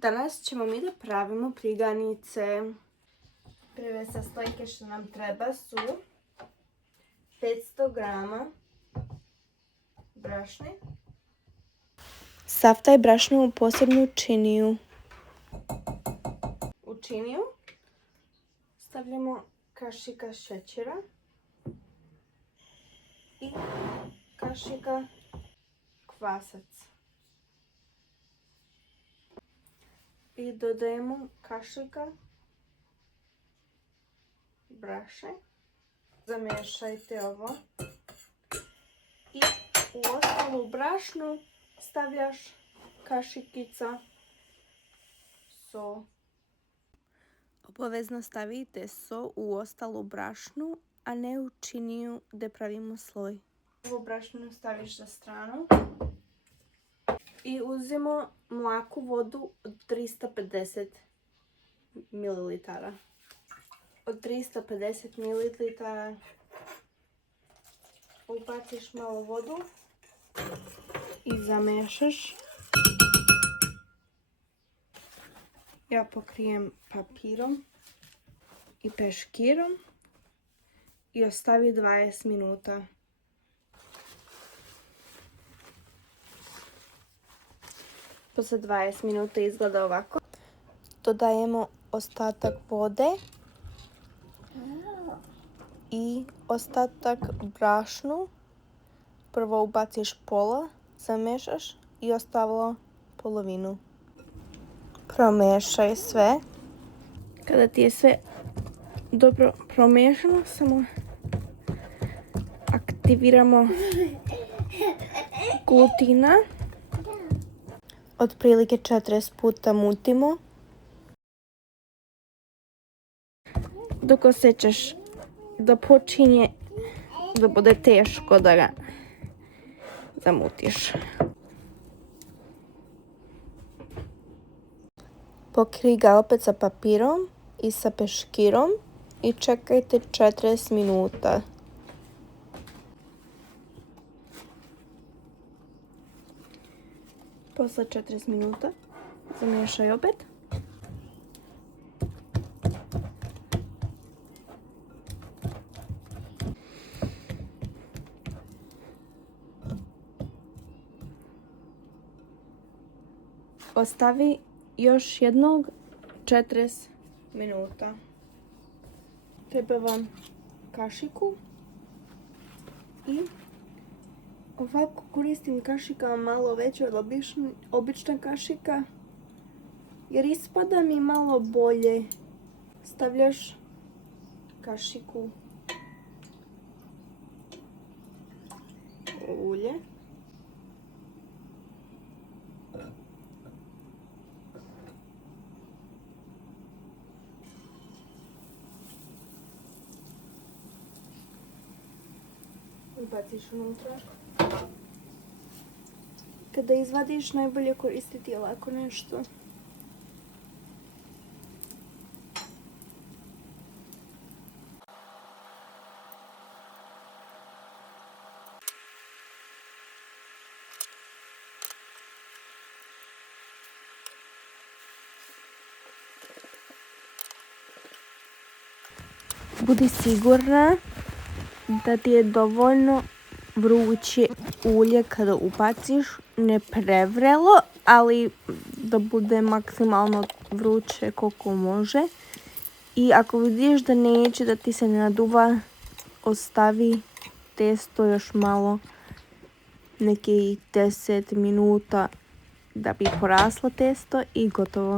Danas ćemo mi da pravimo priganice. Prve sastojke što nam treba su 500 grama brašne. Sav taj brašno u posebnu činiju. U činiju stavljamo kašika šećera i kašika kvasac. I dodajemo kašika brašne. Zamiješajte ovo. I u ostalu brašnu stavljaš kašikica so. Obavezno stavite so u ostalu brašnu, a ne u činiju gdje pravimo sloj. Ovu brašnu staviš za stranu. I uzmemo mlaku vodu od 350 ml. Od 350 ml ubaciš malo vodu i zamiješaš. Ja pokrijem papirom i peškirom i ostavi 20 minuta. Posle 20 minuta izgleda ovako. Dodajemo ostatak vode i ostatak brašnu. Prvo ubaciš pola, zamešaš i ostavilo polovinu. Promešaj sve. Kada ti je sve dobro promešano, samo aktiviramo glutina. Otprilike 40 puta mutimo. Dok osjećaš da počinje da bude teško da ga zamutiš. Pokrij ga opet sa papirom i sa peškirom i čekajte 40 minuta. Posle 40 minuta zamiješaj opet. Ostavi još jednog 40 minuta. Treba vam kašiku i ovako koristim kašika malo veće od obična kašika jer ispada mi malo bolje. Stavljaš kašiku ulje. Ubaciš unutra. Kada izvadiš, najbolje koristiti ovako nešto. Budi sigurna da ti je dovoljno vruće ulje kada ubaciš, ne prevrelo, ali da bude maksimalno vruće koliko može. I ako vidiš da neće, da ti se ne naduva, ostavi testo još malo, nekih 10 minuta da bi poraslo testo i gotovo.